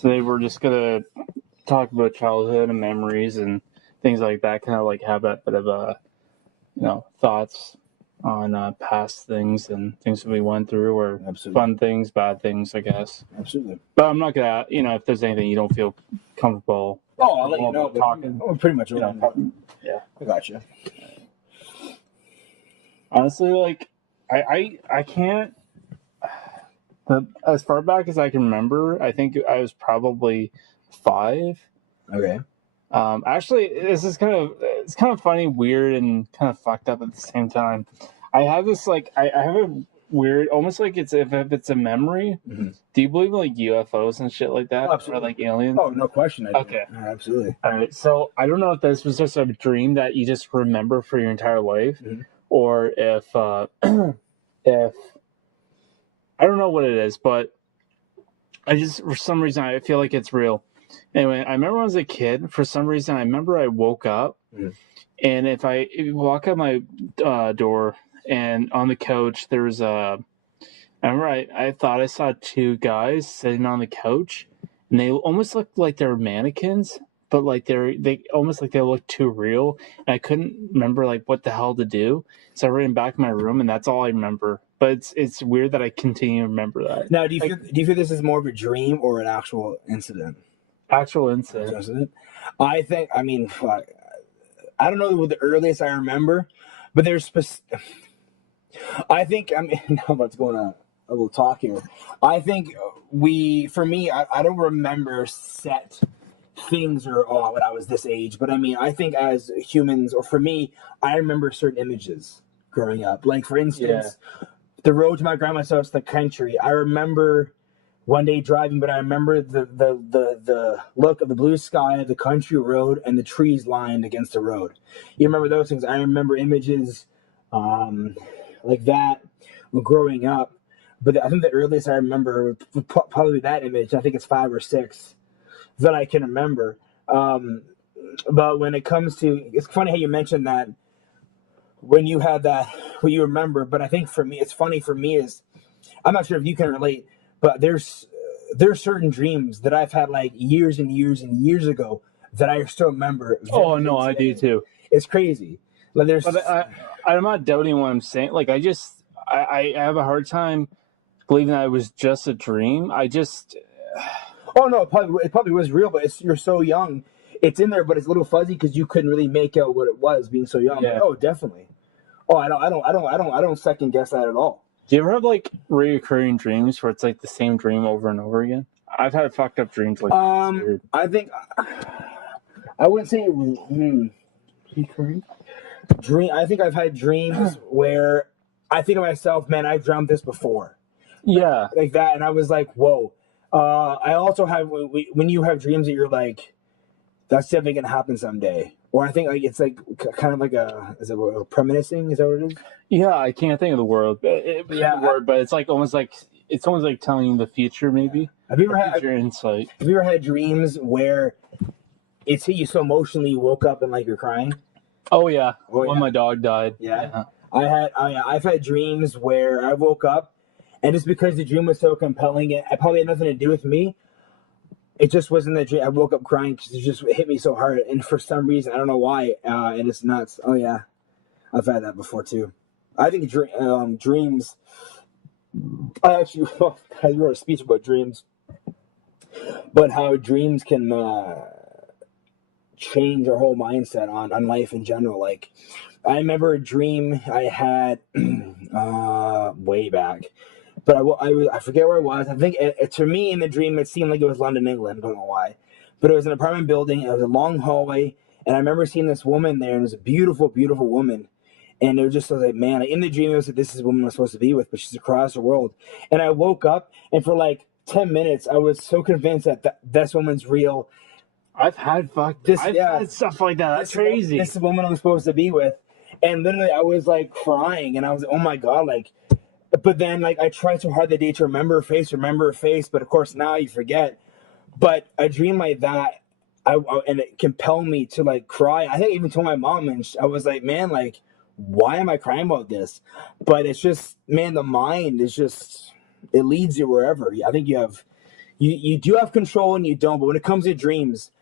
today we're just gonna talk about childhood and memories and things like that. Kind of like have that bit of thoughts on past things and things that we went through, or fun things, bad things, I guess. Absolutely. But I'm not gonna, if there's anything you don't feel comfortable. Oh, I'll let you know. Talking. Oh, pretty much. Yeah, I gotcha. Honestly, like I can't. As far back as I can remember, I think I was probably 5. Okay. Actually, it's kind of funny, weird, and kind of fucked up at the same time. I have this I have a weird, almost like if it's a memory. Mm-hmm. Do you believe in like UFOs and shit like that, or like aliens? Oh, no question. Okay. No, absolutely. All right. So I don't know if this was just a dream that you just remember for your entire life, mm-hmm. or if if I don't know what it is, but I just, for some reason, I feel like it's real. Anyway, I remember when I was a kid, for some reason, I remember I woke up, and if you walk out my door, and on the couch, there was I remember I thought I saw 2 guys sitting on the couch, and they almost looked like they were mannequins, but like they almost like they looked too real, and I couldn't remember like what the hell to do. So I ran back in my room, and that's all I remember. But it's weird that I continue to remember that. Now, do you feel this is more of a dream or an actual incident? Actual incident. I think. I mean, I don't know what the earliest I remember, but there's. I think. I mean, now let's go on a little talk here. I think for me, I don't remember set things or when I was this age, but I mean, I think as humans, or for me, I remember certain images growing up. Like for instance, the road to my grandma's house, the country. I remember one day driving, but I remember the look of the blue sky, the country road, and the trees lined against the road. You remember those things? I remember images like that growing up. But I think the earliest I remember probably that image. I think it's 5 or 6 that I can remember. But when it comes to, it's funny how you mentioned that when you had that, what you remember. But I think for me, it's funny for me is, I'm not sure if you can relate, but there's certain dreams that I've had like years and years and years ago that I still remember. Oh no, I do too. It's crazy. Like but I'm not doubting what I'm saying. Like I have a hard time believing that it was just a dream. Oh no, it probably was real, but you're so young. It's in there, but it's a little fuzzy because you couldn't really make out what it was being so young. Yeah. But, oh, definitely. Oh, I don't second guess that at all. Do you ever have like reoccurring dreams where it's like the same dream over and over again? I've had fucked up dreams like that. I think I wouldn't say recurring dream. I think I've had dreams where I think of myself, man, I've dreamt this before. Yeah, like that, and I was like, whoa. I also have when you have dreams that you're like, that's definitely gonna happen someday. Or I think like it's like kind of like a premonitory. Is that what it is? Yeah, I can't think of the word. But it's like almost like telling you the future. Maybe. Have you ever had insight? Have you ever had dreams where it's hit you so emotionally you woke up and like you're crying? Oh yeah, when my dog died. Yeah. I've had dreams where I woke up, and just because the dream was so compelling, it probably had nothing to do with me. It just wasn't that dream. I woke up crying because it just hit me so hard, and for some reason, I don't know why, and it's nuts. Oh yeah, I've had that before too. I think dreams. I wrote a speech about dreams, but how dreams can change our whole mindset on life in general. Like, I remember a dream I had way back. But I forget where I was. I think to me in the dream it seemed like it was London, England. I don't know why, but it was an apartment building. It was a long hallway, and I remember seeing this woman there. And it was a beautiful, beautiful woman. And it was just like, man, in the dream it was like, this is the woman I'm supposed to be with, but she's across the world. And I woke up, and for like 10 minutes, I was so convinced that this woman's real. I've had stuff like that. That's crazy. This is the woman I'm supposed to be with, and literally I was like crying, and I was, oh my god, like. But then, like, I tried so hard that day to remember her face, but of course now you forget. But a dream like that, and it compelled me to, like, cry. I think I even told my mom, and I was like, man, like, why am I crying about this? But it's just, man, the mind is just, it leads you wherever. I think you you do have control and you don't. But when it comes to dreams,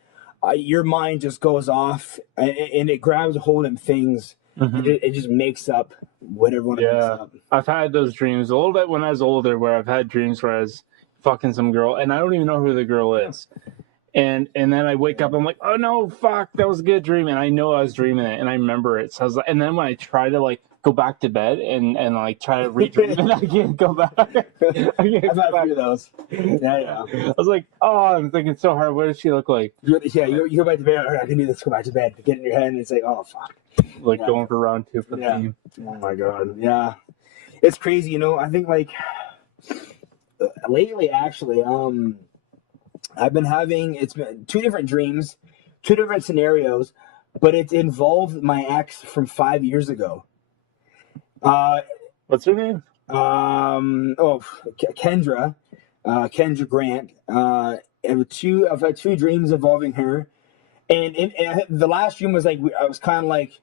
your mind just goes off and it grabs a hold of things. Mm-hmm. It just makes up whatever one makes up. I've had those dreams a little bit when I was older, where I've had dreams where I was fucking some girl, and I don't even know who the girl is. And then I wake up, I'm like, oh no, fuck, that was a good dream, and I know I was dreaming it, and I remember it. So I was like, and then when I try to like go back to bed and like try to redream it, I can't go back. I've had a few of those. Yeah. I was like, oh, I'm thinking so hard. What does she look like? You go back to bed. All right, I can do this. Go back to bed. Get in your head, and it's like, oh fuck. Like going for round 2 for the team. Oh my god. Yeah, it's crazy. I think like lately, actually, I've been having it's been 2 different dreams, 2 different scenarios, but it's involved my ex from 5 years ago. What's her name? Kendra Grant. I've had 2 dreams involving her, and the last dream was like I was kind of like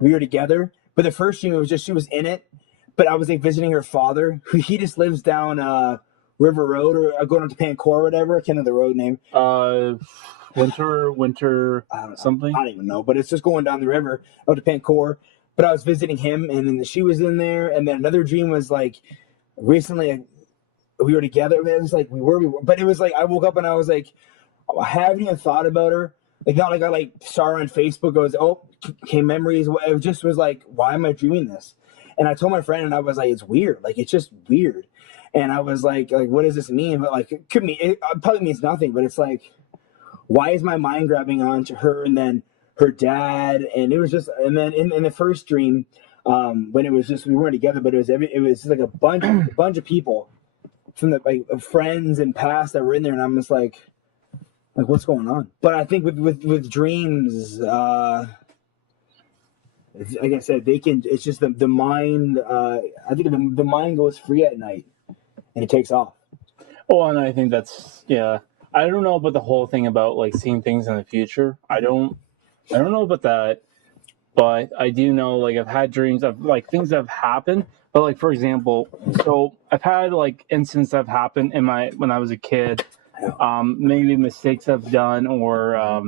we were together, but the first dream was just she was in it, but I was like visiting her father, who he just lives down River Road or going to Pancor or whatever. I can't know the road name. Winter something. I don't even know, but it's just going down the river out to Pancor. But I was visiting him, and then she was in there. And then another dream was like recently we were together. It was like we were, but it was like I woke up and I was like, I haven't even thought about her. Like not like I like saw her on Facebook. Goes, came memories. It just was like, why am I dreaming this? And I told my friend, and I was like, it's weird. Like it's just weird. And I was like, what does this mean? But like, it could mean it probably means nothing. But it's like, why is my mind grabbing onto her and then her dad? And it was just, and then in the first dream, when it was just we weren't together, but it was just like a bunch of people from the like friends and past that were in there, and I'm just like what's going on? But I think with dreams, like I said, they can. It's just the mind. I think the mind goes free at night, and it takes off. Oh, and I think that's I don't know about the whole thing about like seeing things in the future. I don't know about that, but I do know like I've had dreams of like things that have happened. But like for example, so I've had like incidents that have happened when I was a kid. Maybe mistakes I've done, or I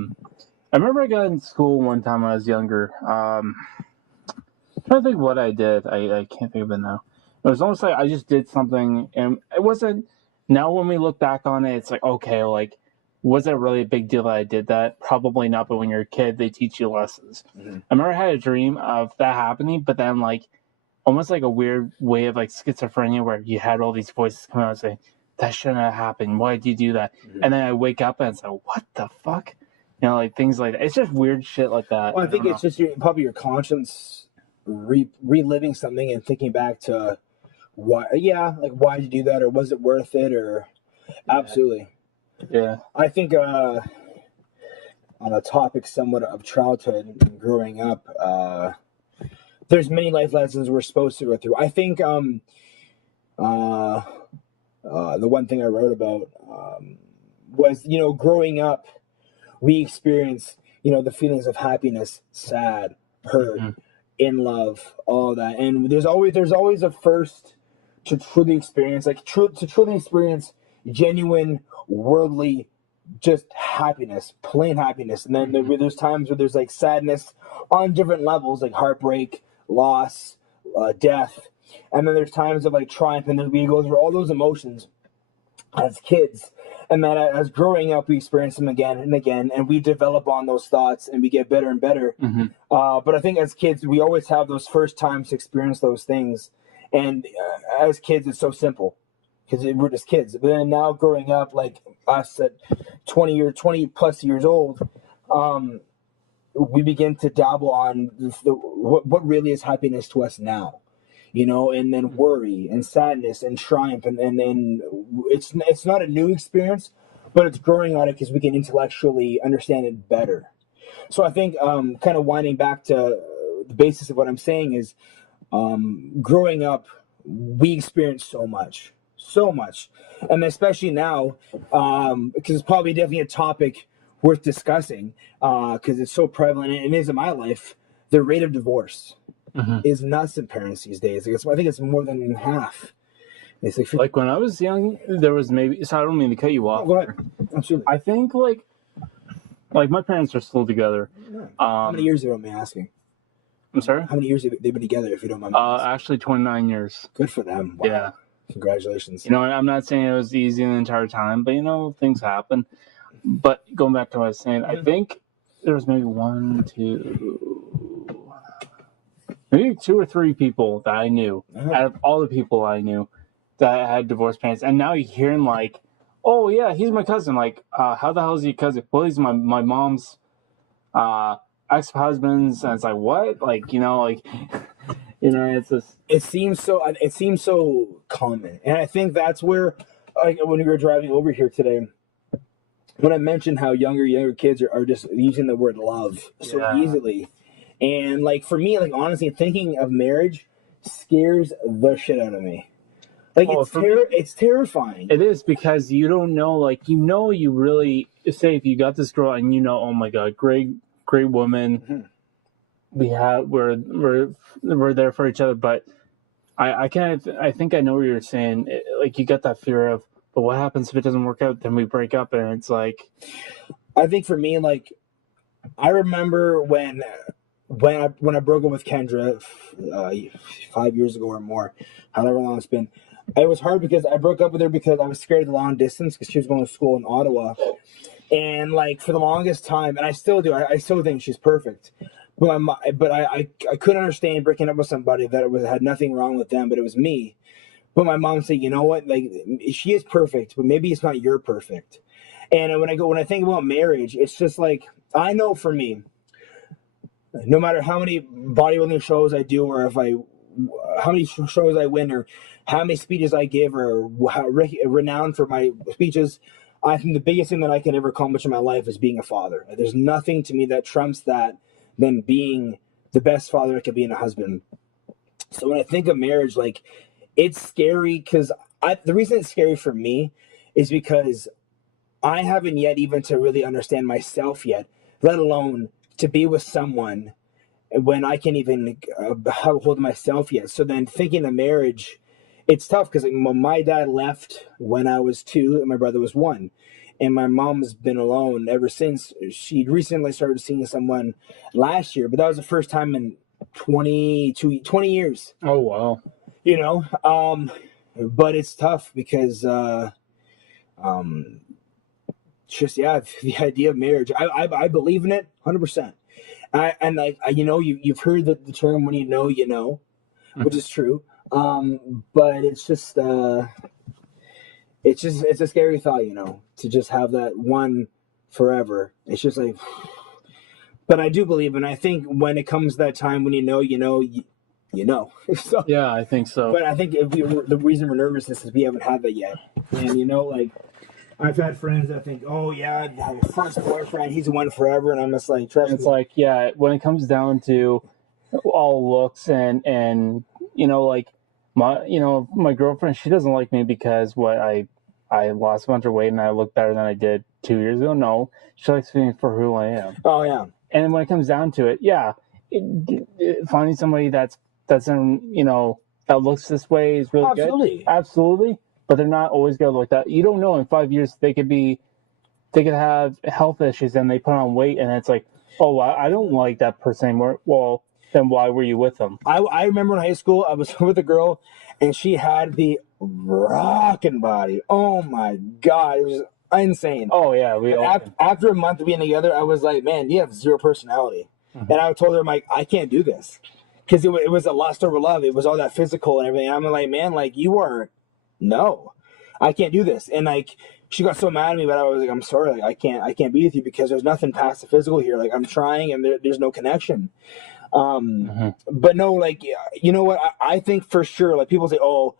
remember I got in school one time when I was younger. I'm trying to think what I did. I can't think of it now. It was almost like I just did something, and it wasn't. Now when we look back on it, it's like, okay, like, was it really a big deal that I did that? Probably not, but when you're a kid, they teach you lessons. Mm-hmm. I remember I had a dream of that happening, but then like almost like a weird way of like schizophrenia where you had all these voices come out and say, that shouldn't have happened. Why did you do that? Mm-hmm. And then I wake up and say, what the fuck? Like things like that. It's just weird shit like that. Well, I think it's just probably your conscience reliving something and thinking back to why did you do that, or was it worth it, or absolutely. Yeah. I think on a topic somewhat of childhood and growing up, there's many life lessons we're supposed to go through. I think the one thing I wrote about was, growing up, we experience, the feelings of happiness, sad, hurt, mm-hmm. in love, all that. And there's always a first to truly experience, genuine, worldly, just happiness, plain happiness. And then there's times where there's like sadness on different levels, like heartbreak, loss, death. And then there's times of like triumph, and then we go through all those emotions as kids. And then as growing up, we experience them again and again, and we develop on those thoughts, and we get better and better. Mm-hmm. But I think as kids, we always have those first times to experience those things. And as kids, it's so simple because we're just kids. But then now growing up, like us at 20 plus years old, we begin to dabble on what really is happiness to us now. And then worry and sadness and triumph. And then it's not a new experience, but it's growing on it because we can intellectually understand it better. So I think kind of winding back to the basis of what I'm saying is growing up, we experience so much. And especially now, because it's probably definitely a topic worth discussing because it's so prevalent, and it is in my life, the rate of divorce. Mm-hmm. is nuts in parents these days. I think it's more than half. It's like, Like when I was young, there was maybe. So I don't mean to cut you off. go ahead. Absolutely. I think like my parents are still together. How many years ago am I asking? I'm sorry. How many years have they been together? If you don't mind me asking? Actually, 29 years. Good for them. Wow. Yeah. Congratulations. You know, I'm not saying it was easy the entire time, but you know, things happen. But going back to what I was saying, I think there was maybe maybe 2 or 3 people that I knew out of all the people I knew that had divorced parents, and now you're hearing like, oh yeah, he's my cousin. Like, how the hell is he a cousin? Well, he's my mom's ex-husband's, and it's like, what? Like, you know, like, you know, it's just. It seems so common, and I think that's where, like, when we were driving over here today, when I mentioned how younger kids are just using the word love so easily, and like for me, like honestly, thinking of marriage scares the shit out of me. Like it's terrifying. It is, because you don't know, like, you know, you really say if you got this girl and you know, oh my god, great woman, we're there for each other, but I think I know what you're saying. Like, you got that fear of, but what happens if it doesn't work out? Then we break up, and it's like, I think for me, like, I remember when I broke up with Kendra 5 years ago or more, however long it's been. It was hard because I broke up with her because I was scared of the long distance because she was going to school in Ottawa, and like for the longest time, and I still do. I still think she's perfect, but I couldn't understand breaking up with somebody that had nothing wrong with them, but it was me. But my mom said, you know what, like, she is perfect, but maybe it's not your perfect. And when I think about marriage, it's just like, I know for me, no matter how many bodybuilding shows I do, or how many shows I win, or how many speeches I give, or how renowned for my speeches, I think the biggest thing that I can ever accomplish in my life is being a father. There's nothing to me that trumps that than being the best father I could be, and a husband. So when I think of marriage, like, it's scary because the reason it's scary for me is because I haven't yet even to really understand myself yet, let alone to be with someone when I can't even hold myself yet. So then thinking of marriage, it's tough because my dad left when I was 2 and my brother was 1. And my mom's been alone ever since. She recently started seeing someone last year, but that was the first time in 20 years. oh wow. You know, but it's tough because just the idea of marriage, I believe in it 100%. You know, you've heard the term, when you know, which is true. But it's a scary thought, you know, to just have that one forever. It's just like, but I do believe, and I think when it comes to that time when you know. So, Yeah, I think so. but I think the reason we're nervous is because we haven't had that yet. And, you know, like, I've had friends that think, oh, yeah, my first boyfriend, he's the one forever. And I'm just like, trust me. It's like, yeah, when it comes down to all looks and you know, like, my girlfriend, she doesn't like me because I lost a bunch of weight and I look better than I did 2 years ago. No, she likes me for who I am. Oh, yeah. And when it comes down to it, yeah, finding somebody that's in, you know, that looks this way is really good. Absolutely. But they're not always good like that. You don't know, in 5 years they could have health issues and they put on weight, and it's like, oh, I don't like that person anymore. Well, then why were you with them? I remember in high school I was with a girl and she had the rockin' body. Oh my god, it was insane. Oh yeah, after a month of being together, I was like, man, you have zero personality. Mm-hmm. And I told her, I'm like, I can't do this. Because it was a lust over love. It was all that physical and everything. I'm like, man, like, no, I can't do this. And like, she got so mad at me, but I was like, I'm sorry, like, I can't be with you because there's nothing past the physical here. Like, I'm trying and there's no connection. But no, like, you know what? I think for sure, like, people say, oh,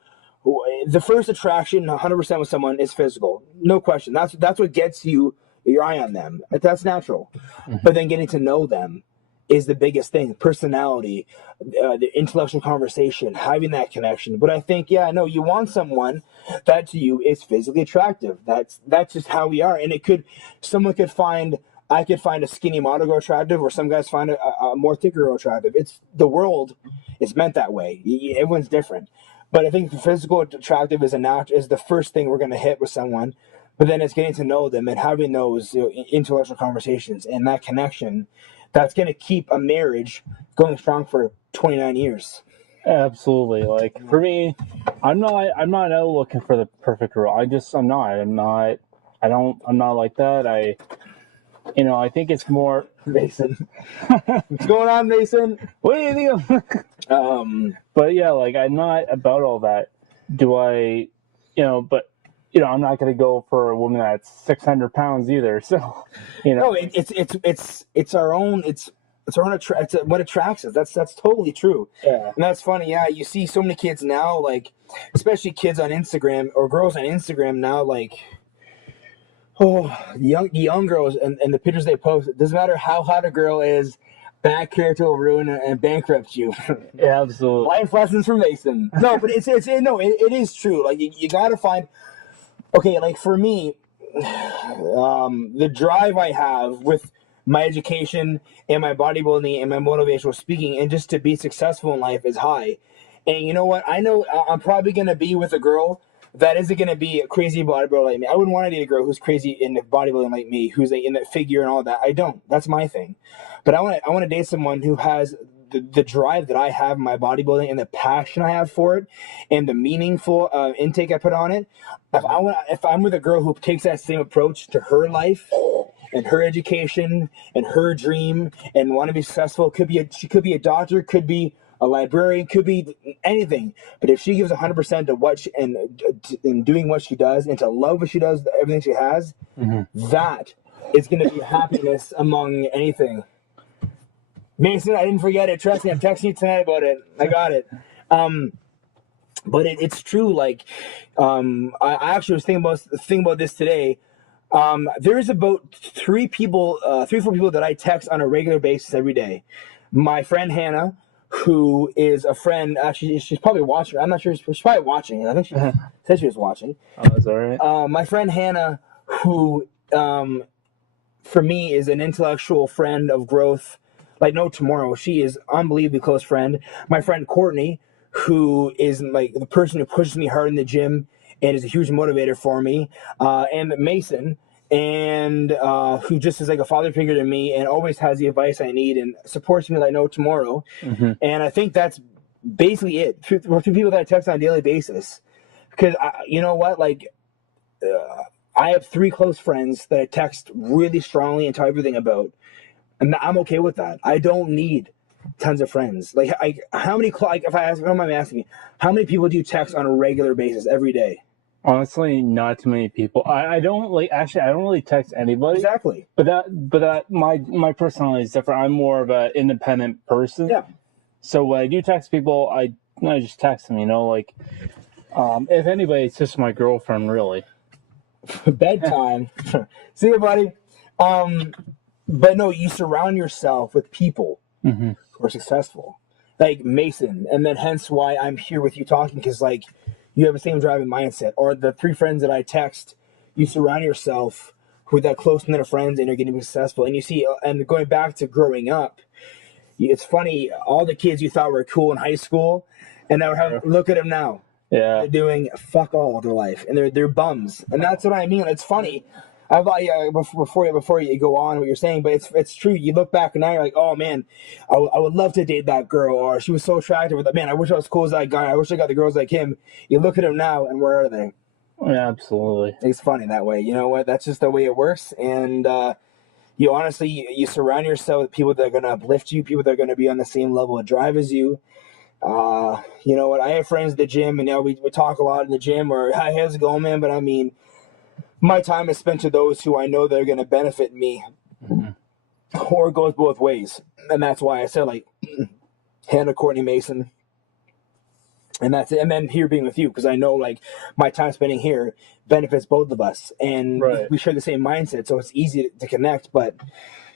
the first attraction 100% with someone is physical. No question. That's what gets you your eye on them. That's natural. Mm-hmm. But then getting to know them is the biggest thing. Personality, the intellectual conversation, having that connection. But I think, you want someone that to you is physically attractive. That's just how we are. And I could find a skinny model girl attractive, or some guys find a more thicker girl attractive. It's the world is meant that way. Everyone's different. But I think the physical attractive is the first thing we're going to hit with someone. But then it's getting to know them and having those intellectual conversations and that connection that's going to keep a marriage going strong for 29 years. Absolutely. Like for me, I'm not out looking for the perfect girl. I'm not like that. I think it's more Mason. What's going on, Mason? What do you think? But yeah, like I'm not about all that. I'm not going to go for a woman that's 600 pounds either. So, No, it's our own. It's what attracts us. That's totally true. Yeah. And that's funny. Yeah, you see so many kids now, like especially kids on Instagram or girls on Instagram now, like young girls and the pictures they post. It doesn't matter how hot a girl is. Bad character will ruin and bankrupt you. Yeah, absolutely. Life lessons from Mason. No, but it is true. Like you gotta find. Okay, like for me, the drive I have with my education and my bodybuilding and my motivational speaking and just to be successful in life is high. And you know what? I know I'm probably going to be with a girl that isn't going to be a crazy bodybuilder like me. I wouldn't want to date a girl who's crazy in the bodybuilding like me, who's in the figure and all that. I don't. That's my thing. But I want to date someone who has the drive that I have in my bodybuilding and the passion I have for it and the meaningful intake I put on it. If I'm with a girl who takes that same approach to her life and her education and her dream and want to be successful, she could be a doctor, could be a librarian, could be anything. But if she gives 100% to what in doing what she does and to love what she does, everything she has, that is going to be happiness among anything. Mason, I didn't forget it. Trust me, I'm texting you tonight about it. I got it. But it's true. Like, I actually was thinking about this today. There's about 3 or 4 people that I text on a regular basis every day. My friend Hannah, who is a friend. Actually, she's probably watching. I'm not sure. She's probably watching. I think she said she was watching. Oh, that's all right. My friend Hannah, who for me is an intellectual friend of growth like no tomorrow. She is unbelievably close friend. My friend Courtney, who is like the person who pushes me hard in the gym and is a huge motivator for me, and Mason, and who just is like a father figure to me and always has the advice I need and supports me like no tomorrow. And I think that's basically it. 2 people that I text on a daily basis, because you know what, like I have 3 close friends that I text really strongly and tell everything about. And I'm okay with that. I don't need tons of friends. Like, how many? Like, if I don't mind asking you, how many people do you text on a regular basis every day? Honestly, not too many people. I don't like. Actually, I don't really text anybody. Exactly. But my personality is different. I'm more of an independent person. Yeah. So when I do text people, I just text them. Like, if anybody, it's just my girlfriend, really. Bedtime. See you, buddy. But no, you surround yourself with people who are successful, like Mason, and then hence why I'm here with you talking, because like you have the same driving mindset. Or the 3 friends that I text, you surround yourself with that close knit of friends, and you're getting successful. And you see, and going back to growing up, it's funny, all the kids you thought were cool in high school, and now look at them now. Yeah, they're doing fuck all with their life, and they're bums, and that's what I mean. It's funny. I before you go on what you're saying, but it's true. You look back and now you're like, oh man, I would love to date that girl, or she was so attractive. Man, I wish I was cool as that guy. I wish I got the girls like him. You look at them now, and where are they? Yeah, absolutely. It's funny that way. You know what? That's just the way it works. And you honestly, you surround yourself with people that are going to uplift you, people that are going to be on the same level of drive as you. You know what? I have friends at the gym, and now we talk a lot in the gym, or hi, how's it going, man? But I mean, my time is spent to those who I know they're going to benefit me, or it goes both ways. And that's why I said, like, Hannah, Courtney, Mason, and that's it. And then here being with you, because I know, like, my time spending here benefits both of us, and we share the same mindset, so it's easy to connect. But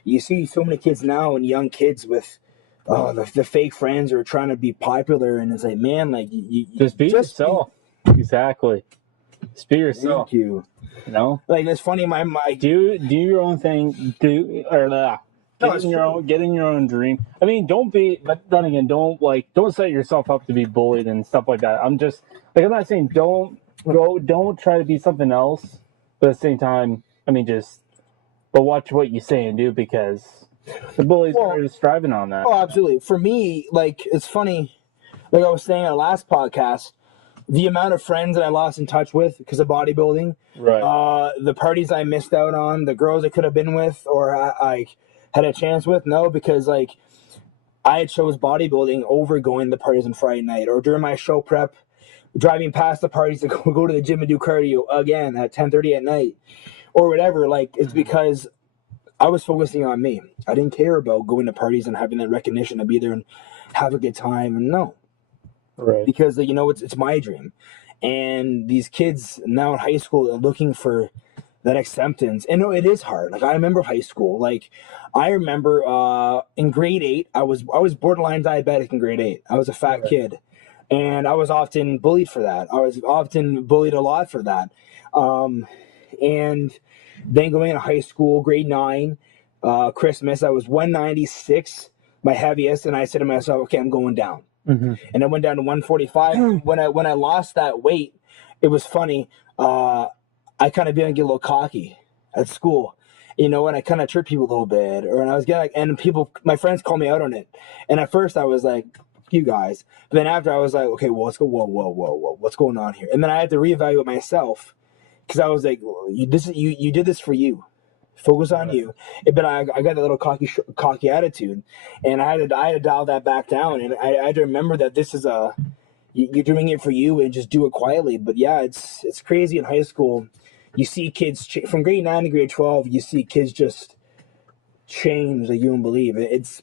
you see so many kids now, and young kids with the fake friends are trying to be popular, and it's like, man, like, you just be yourself. Exactly. Just be yourself. Thank you. Like, it's funny. My do your own thing. getting your own dream. I mean, but then again, don't set yourself up to be bullied and stuff like that. I'm not saying don't try to be something else, but at the same time, I mean, but watch what you say and do, because the bullies are just driving on that. Oh, absolutely. For me, like, it's funny, like I was saying in our last podcast, the amount of friends that I lost in touch with because of bodybuilding, Right. The parties I missed out on, the girls I could have been with or I had a chance with, no, because like I chose bodybuilding over going to the parties on Friday night, or during my show prep, driving past the parties to go to the gym and do cardio again at 10:30 at night or whatever. Like, it's because I was focusing on me. I didn't care about going to parties and having that recognition to be there and have a good time. And no, Right. because it's my dream, and these kids now in high school are looking for that acceptance. And no, it is hard. Like, I remember high school. Like, I remember in grade 8, I was borderline diabetic in grade 8. I was a fat kid, and I was often bullied for that. I was often bullied a lot for that. And then going into high school, grade 9, Christmas, I was 196, my heaviest, and I said to myself, okay, I'm going down. Mm-hmm. And I went down to 145. When I lost that weight, it was funny. I kind of began to get a little cocky at school, and I kind of tripped people a little bit, and I was getting, and my friends called me out on it. And at first I was like, you guys. But then after I was like, okay, well, let's go. Whoa, what's going on here? And then I had to reevaluate myself, because I was like, you did this for you. Focus on you. But I got that little cocky attitude, and I had to dial that back down, and I had to remember that this is you're doing it for you, and just do it quietly. But yeah, it's crazy in high school. You see kids from grade 9 to grade 12. You see kids just change like you won't believe. That's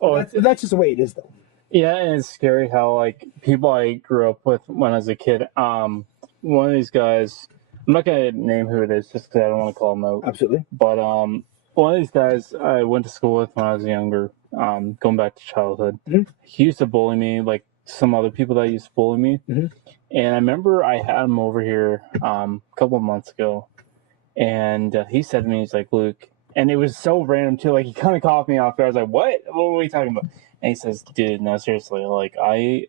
just the way it is, though. Yeah, and it's scary how, like, people I grew up with when I was a kid. One of these guys, I'm not gonna name who it is just because I don't want to call him out. Absolutely. But one of these guys I went to school with when I was younger, going back to childhood. Mm-hmm. He used to bully me, like some other people that used to bully me. Mm-hmm. And I remember I had him over here a couple of months ago, and he said to me, he's like, Luke, and it was so random too. Like, he kind of caught me off guard. I was like, what? What were we talking about? And he says, dude, no, seriously, like, I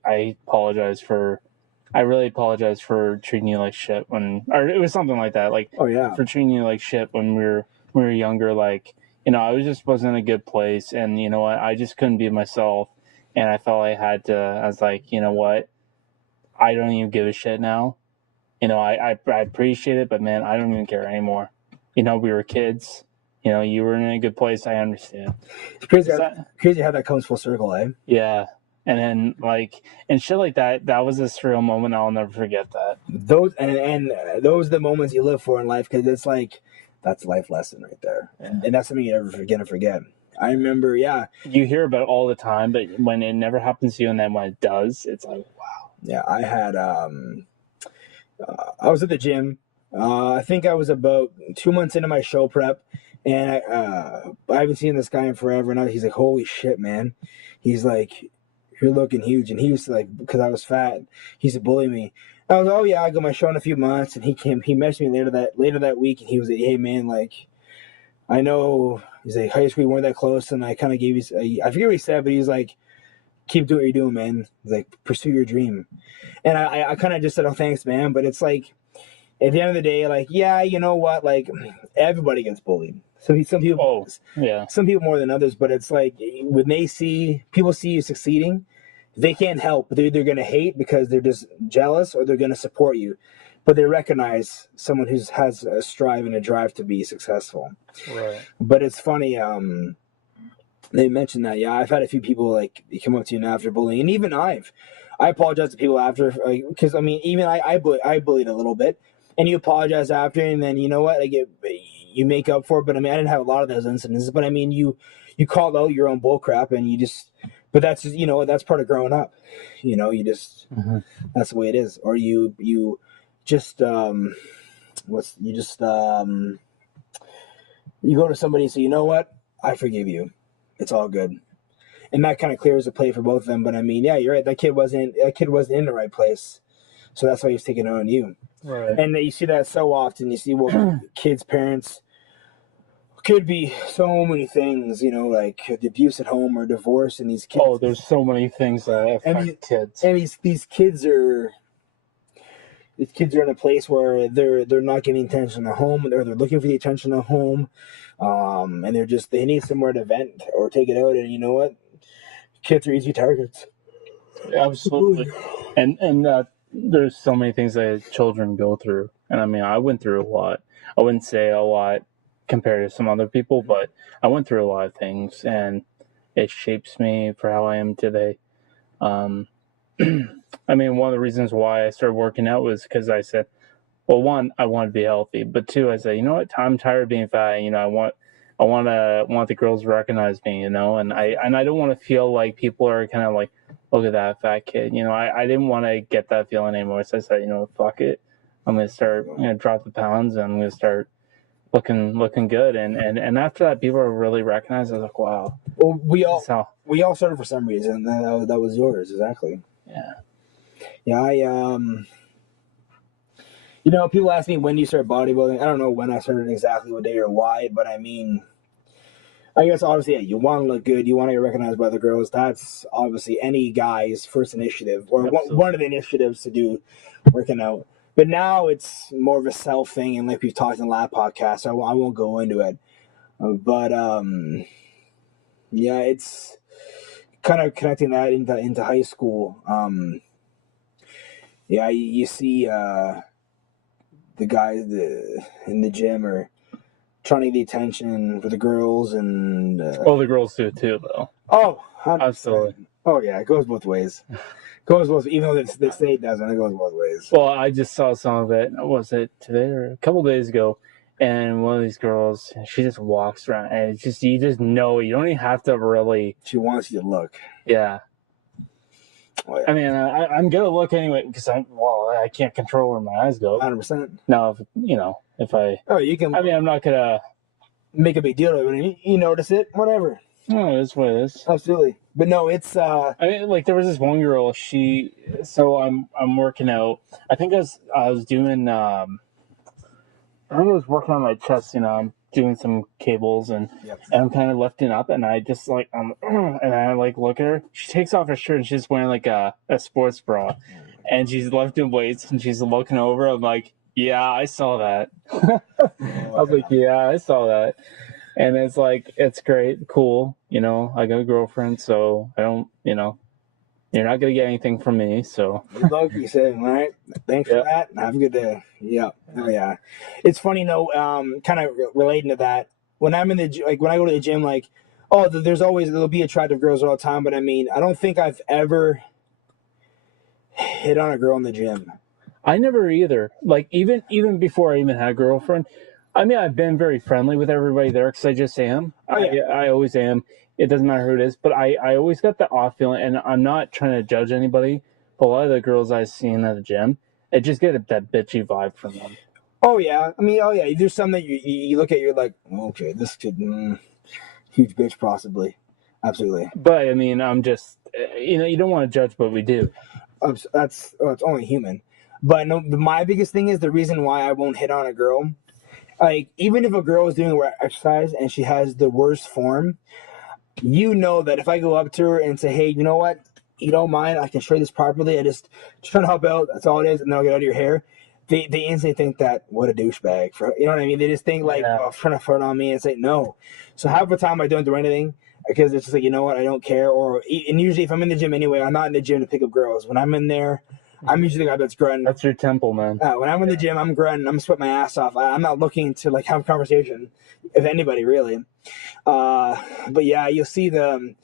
really apologize for treating you like shit or it was something like that. Like, oh yeah, for treating you like shit when we were younger. Like, I wasn't in a good place, and you know what, I just couldn't be myself, and I felt I was like, you know what, I don't even give a shit now. I appreciate it, but man, I don't even care anymore. We were kids. You were in a good place. I understand. It's crazy how that comes full circle, eh? Yeah. And then, like, and shit like that, that was a surreal moment. I'll never forget that. Those and those are the moments you live for in life, because it's like, that's a life lesson right there. Yeah. And that's something you never forget. I remember, yeah. You hear about it all the time, but when it never happens to you, and then when it does, it's like, wow. Yeah, I had, I was at the gym. I think I was about 2 months into my show prep, and I haven't seen this guy in forever. And he's like, holy shit, man. He's like, you're looking huge. And he was like, because I was fat, he used to bully me. I was, oh yeah, I got my show in a few months. And he messaged me later that week, and he was like, hey man, like, I know, he's like, high school, we weren't that close. And I kind of gave you, I forget what he said, but he's like, keep doing what you're doing, man. He's like, pursue your dream. And I kind of just said, oh, thanks, man. But it's like, at the end of the day, like, yeah, you know what? Like, everybody gets bullied. Some people, some people more than others. But it's like, when people see you succeeding, they can't help. They're either going to hate because they're just jealous, or they're going to support you. But they recognize someone who has a strive and a drive to be successful. Right. But it's funny. They mentioned that. Yeah, I've had a few people like come up to you now after bullying, and even I apologize to people after, because I mean, even I bullied a little bit, and you apologize after, and then you know what, like, you make up for it. But I mean, I didn't have a lot of those incidents, but I mean, you called out your own bull crap, and you just, but that's, that's part of growing up. You just, that's the way it is. Or you just, you go to somebody and say, you know what, I forgive you. It's all good. And that kind of clears the plate for both of them. But I mean, yeah, you're right. That kid wasn't in the right place. So that's why he's taking it on you. Right. And you see that so often. You see what kids' parents could be so many things, you know, like abuse at home or divorce, and these kids. Oh, there's so many things that affect kids. And these kids are in a place where they're not getting attention at home, or they're looking for the attention at home, and they need somewhere to vent or take it out. And you know what? Kids are easy targets. Absolutely. And there's so many things that children go through. And I mean, I went through a lot. I wouldn't say a lot compared to some other people, but I went through a lot of things, and it shapes me for how I am today. I mean, one of the reasons why I started working out was because I said, well, one, I want to be healthy, but two, I said, you know what, I'm tired of being fat. You know, I want the girls to recognize me, you know, and I don't want to feel like people are kind of like, look at that fat kid. You know, I didn't want to get that feeling anymore. So I said, you know, fuck it. I'm going to drop the pounds, and I'm going to start looking good. And after that, people are really recognized. I was like, wow. Well, we all started for some reason. That was yours. Exactly. Yeah. Yeah. You know, people ask me when you start bodybuilding. I don't know when I started exactly, what day or why, but I mean, I guess obviously, yeah, you want to look good, you want to get recognized by the girls. That's obviously any guy's first initiative, or one of the initiatives to do working out. But now it's more of a self thing, and like we've talked in the last podcast, so I won't go into it. But yeah, it's kind of connecting that into high school. Yeah, you see the guys in the gym are trying to get the attention for the girls, and the girls do too, though. Oh, 100%. Absolutely. Oh yeah, it goes both ways. Even though they say it doesn't, it goes both ways. Well, I just saw some of it. Was it today or a couple days ago? And one of these girls, she just walks around, and it's just, you just know, you don't even have to really. She wants you to look. Yeah. Oh, yeah. I mean, I'm gonna look anyway because I can't control where my eyes go. 100%. Now, if I. Oh, you can. I mean, I'm not gonna make a big deal of it. You notice it, whatever. No, it's what it is. Absolutely. But no, it's I mean, like, there was this one girl. So I'm working out. I think I was doing. I think I was working on my chest. You know, I'm doing some cables, and I'm kind of lifting up, and I just like and I like look at her. She takes off her shirt, and she's wearing like a sports bra, and she's lifting weights, and she's looking over. I'm like, yeah, I saw that. I was like, yeah, I saw that. And it's like, it's great, cool. You know, I got a girlfriend, so I don't, you're not going to get anything from me, so. Good luck, you said, all right? Thanks for that. Have a good day. Yeah. Oh, yeah. It's funny, though, kind of relating to that. When I'm in when I go to the gym, like, there'll be attractive girls all the time, but I mean, I don't think I've ever hit on a girl in the gym. I never either. Like, even before I even had a girlfriend, I mean, I've been very friendly with everybody there because I just am. Oh, yeah. I always am. It doesn't matter who it is. But I always got the off feeling, and I'm not trying to judge anybody, but a lot of the girls I've seen at the gym, I just get that bitchy vibe from them. Oh, yeah. I mean, there's some that you look at, you're like, okay, this could, huge bitch possibly. Absolutely. But, I mean, I'm just, you don't want to judge, but we do. It's only human. But no, my biggest thing is the reason why I won't hit on a girl. Like, even if a girl is doing exercise and she has the worst form, you know that if I go up to her and say, hey, you know what? You don't mind? I can show you this properly. I just trying to help out. That's all it is. And then I'll get out of your hair. They instantly think that, what a douchebag. You know what I mean? They just think, like, trying to flirt on me, and say, no. So half the time I don't do anything because it's just like, you know what? I don't care. And usually if I'm in the gym anyway, I'm not in the gym to pick up girls. When I'm in there, I'm usually the guy that's grunting. That's your temple, man. When I'm in the gym, I'm grunting. I'm sweating my ass off. I'm not looking to like have a conversation, if anybody really. But yeah, you'll see the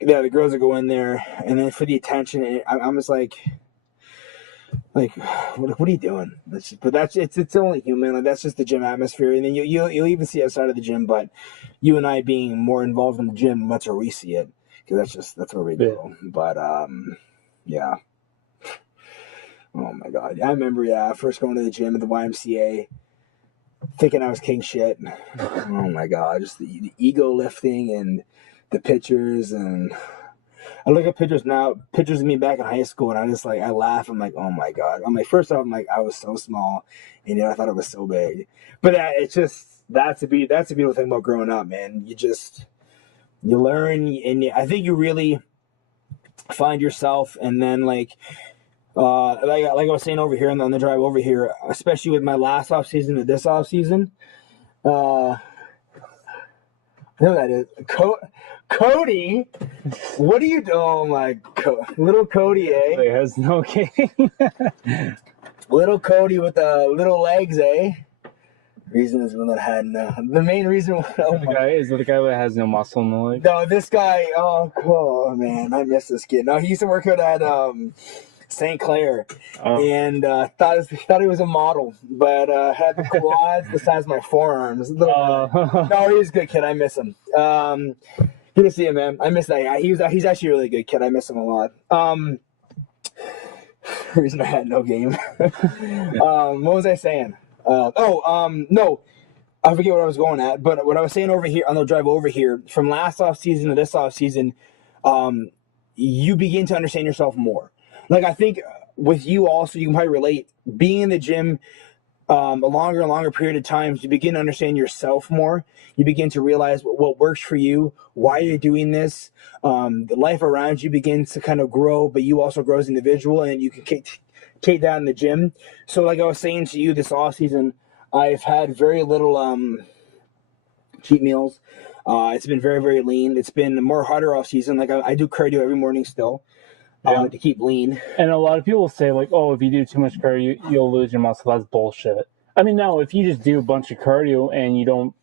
girls that go in there, and then for the attention, and I'm just like, what are you doing? It's only human. Like, that's just the gym atmosphere, and then you'll even see outside of the gym. But you and I being more involved in the gym, that's where we see it, because that's where we go. But yeah. Oh my God. I remember, first going to the gym at the YMCA, thinking I was king shit. Oh my God. Just the ego lifting and the pictures. And I look at pictures now, pictures of me back in high school, and I laugh. I'm like, oh my God. I'm like, first off, I was so small, and I thought it was so big. But it's just, that's a beautiful thing about growing up, man. You learn, and I think you really find yourself, and then like I was saying over here on the drive over here, especially with my last off season to this off season, I know that is Cody. What are you doing? Oh my little Cody, eh? He has no game. Little Cody with the little legs, eh? Reason is one that had the main reason. Is that the guy that has no muscle in the leg? No, this guy. Oh man, I miss this kid. No, he used to work out at St. Clair, and thought he was a model, but had the quads the size of my forearms. No, he was a good kid. I miss him. Good to see him, man. I miss that guy. He's actually a really good kid. I miss him a lot. Reason I had no game. What was I saying? No, I forget what I was going at. But what I was saying over here on the drive over here, from last off season to this off season, you begin to understand yourself more. Like I think with you also, you can probably relate. Being in the gym a longer and longer period of times, you begin to understand yourself more. You begin to realize what works for you, why you're doing this. The life around you begins to kind of grow, but you also grow as an individual, and you can take that in the gym. So like I was saying to you this off season, I've had very little cheat meals. It's been very, very lean. It's been more harder off season. Like I do cardio every morning still. To keep lean. And a lot of people say like, oh, if you do too much cardio, you'll lose your muscle. That's bullshit. I mean, no, if you just do a bunch of cardio and you don't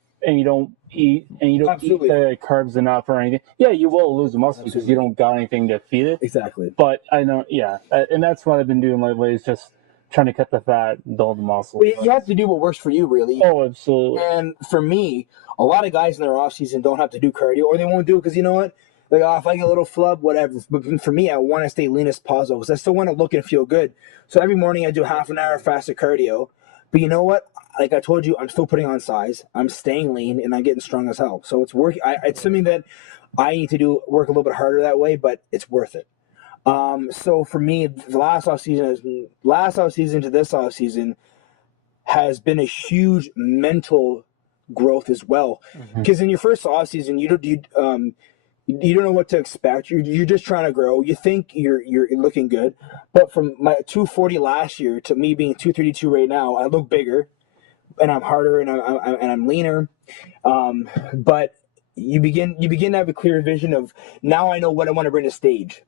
eat the carbs enough or anything, yeah, you will lose the muscle because you don't got anything to feed it. Exactly. But I know, yeah, and that's what I've been doing lately is just trying to cut the fat, build the muscle. Well, you have to do what works for you, really. Oh, absolutely. And for me, a lot of guys in their off season don't have to do cardio, or they won't do it because you know what? Like, if I get a little flub, whatever. But for me, I want to stay lean as possible because I still want to look and feel good. So every morning I do half an hour fasted cardio. But you know what? Like I told you, I'm still putting on size. I'm staying lean, and I'm getting strong as hell. So it's working. It's something that I need to work a little bit harder that way, but it's worth it. So for me, the last off season to this off season has been a huge mental growth as well. Because in your first off season, you don't know what to expect. You're just trying to grow. You think you're looking good, but from my 240 last year to me being 232 right now, I look bigger, and I'm harder, and I'm leaner. But you begin to have a clear vision of now I know what I want to bring to stage,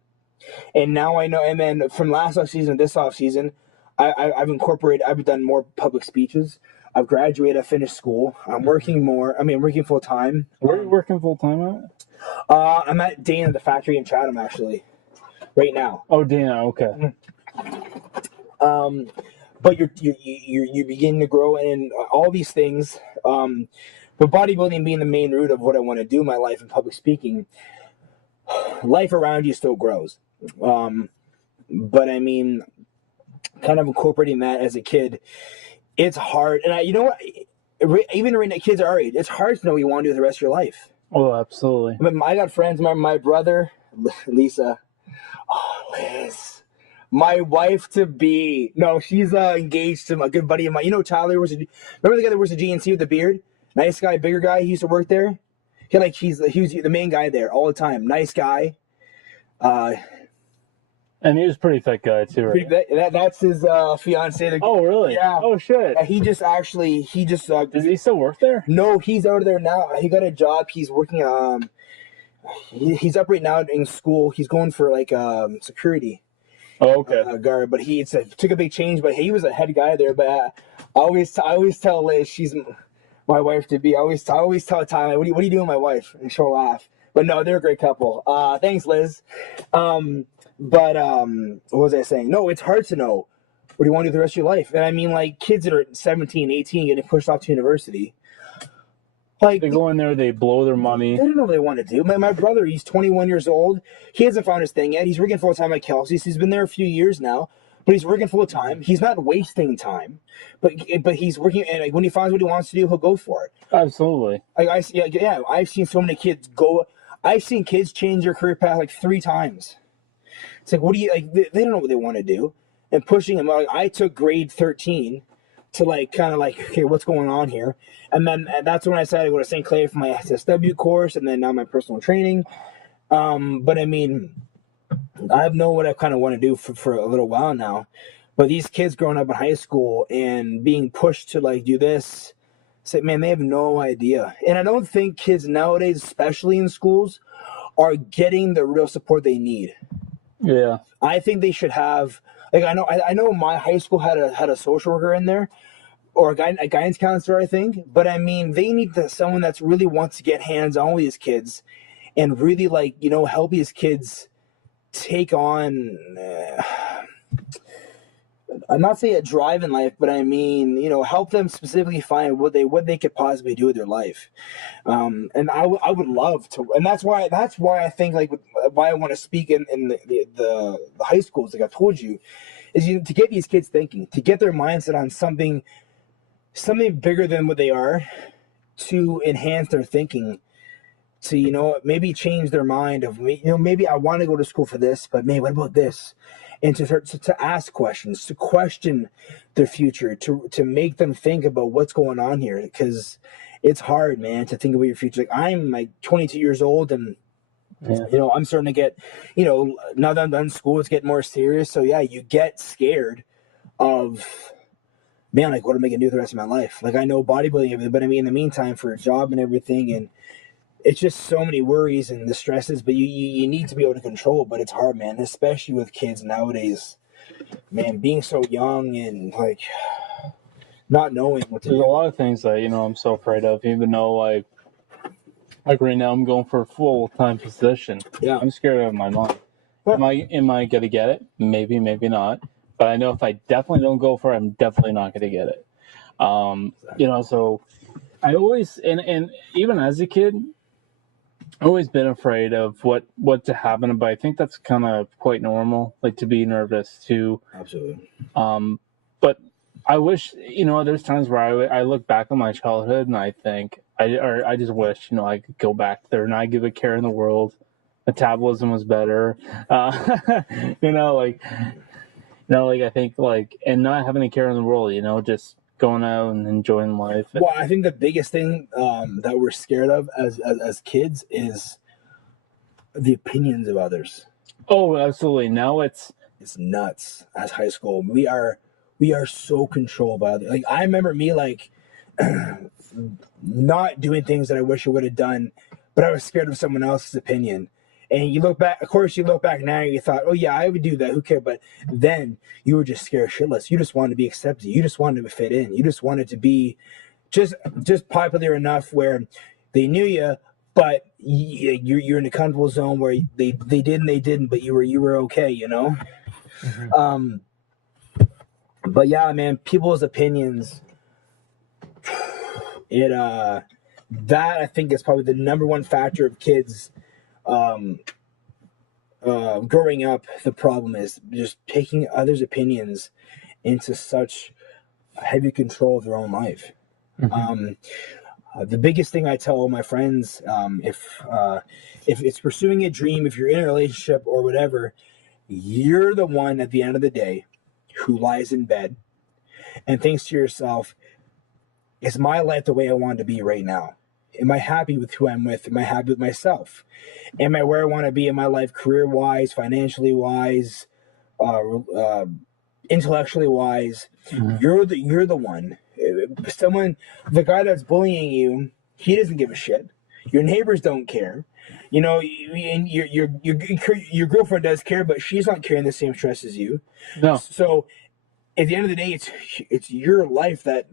and now I know. And then from last off season to this off season, I've done more public speeches. I've graduated. I finished school. I'm working more. I'm working full time. Where are you working full time at? I'm at Dana, the factory in Chatham, actually, right now. Oh, Dana, okay. But you begin to grow in all these things. But bodybuilding being the main root of what I want to do in my life and public speaking, life around you still grows. But I mean, kind of incorporating that as a kid, it's hard. And you know what? Even right now, kids our age, it's hard to know what you want to do with the rest of your life. Oh, absolutely. I got friends. My brother, Lisa. Oh, Liz. My wife to be. No, she's engaged to a good buddy of mine. You know Tyler remember the guy that works at GNC with the beard? Nice guy, bigger guy. He used to work there. He was the main guy there all the time. Nice guy. And he was a pretty fit guy too, right? That's his fiance. Oh, really? Yeah. Oh, shit. He just. Does he still work there? No, he's out of there now. He got a job. He's working. He's up right now in school. He's going for security. Oh, okay. Guard, but he took a big change. But he was a head guy there. But I always tell Liz, she's my wife to be. I always tell Tyler, what are you doing, my wife? And she'll laugh. But no, they're a great couple. Thanks, Liz. But what was I saying? No, it's hard to know what do you want to do the rest of your life. And I mean, like kids that are 17, 18 getting pushed off to university. Like they go in there, they blow their money. They don't know what they want to do. My brother, he's 21 years old. He hasn't found his thing yet. He's working full time at Kelsey's. He's been there a few years now, but he's working full time. He's not wasting time, but he's working. And when he finds what he wants to do, he'll go for it. Absolutely. I've seen so many kids go. I've seen kids change their career path like 3 times. It's like, what do you like? They don't know what they want to do, and pushing them. Like I took grade 13 to like kind of like, okay, what's going on here? And then that's when I decided to go to St. Clair for my SSW course, and then now my personal training. But I mean, I've known what I kind of want to do for a little while now. But these kids growing up in high school and being pushed to like do this, say, man, they have no idea. And I don't think kids nowadays, especially in schools, are getting the real support they need. Yeah. I think they should have, like, I know my high school had a social worker in there, or a guidance counselor, I think. But I mean, they need someone that's really wants to get hands on with these kids and really like, you know, help these kids take on. I'm not saying a drive in life, but I mean, you know, help them specifically find what they could possibly do with their life. And I would love to, and that's why I think like why I want to speak in the high schools, like I told you, is to get these kids thinking, to get their mindset on something bigger than what they are, to enhance their thinking, to, you know, maybe change their mind of, you know, maybe I want to go to school for this, but man, what about this? And to ask questions, to question their future, to make them think about what's going on here, because it's hard, man, to think about your future. Like I'm like 22 years old, and you know, I'm starting to get, you know, now that I'm done school, it's getting more serious. So yeah, you get scared of, man, like what am I gonna do the rest of my life? Like I know bodybuilding, everything, but I mean, in the meantime, for a job and everything, and it's just so many worries and the stresses, but you need to be able to control. But it's hard, man, especially with kids nowadays, man, being so young and like not knowing what to There's do. a lot of things that, you know, I'm so afraid of, even though like right now I'm going for a full-time position. Yeah. I'm scared out of my mind. Am I gonna get it? Maybe, maybe not. But I know if I definitely don't go for it, I'm definitely not gonna get it. You know, so I always, and even as a kid, I've always been afraid of what to happen, but I think that's kind of quite normal, like to be nervous too. Absolutely. But I wish, you know, there's times where I look back on my childhood and I think I just wish, you know, I could go back there and not give a care in the world. Metabolism was better, you know, like I think like, and not having a care in the world, you know, just going out and enjoying life. Well, I think the biggest thing that we're scared of as kids is the opinions of others. Oh, absolutely. Now it's nuts. As high school, we are so controlled by others. Like I remember me like not doing things that I wish I would have done, but I was scared of someone else's opinion. And you look back, of course, you look back now and you thought, oh yeah, I would do that. Who cares? But then you were just scared shitless. You just wanted to be accepted. You just wanted to fit in. You just wanted to be just popular enough where they knew you, but you're in a comfortable zone where they did and they didn't, but you were okay, you know? Mm-hmm. But yeah, man, people's opinions, that I think is probably the number one factor of kids growing up. The problem is just taking others' opinions into such heavy control of their own life. Mm-hmm. The biggest thing I tell all my friends, if it's pursuing a dream, if you're in a relationship or whatever, you're the one at the end of the day who lies in bed and thinks to yourself, is my life the way I want to be right now? Am I happy with who I'm with? Am I happy with myself? Am I where I want to be in my life, career-wise, financially wise, intellectually wise? Mm-hmm. You're the one. The guy that's bullying you, he doesn't give a shit. Your neighbors don't care. You know, and your girlfriend does care, but she's not carrying the same stress as you. No. So at the end of the day, it's your life that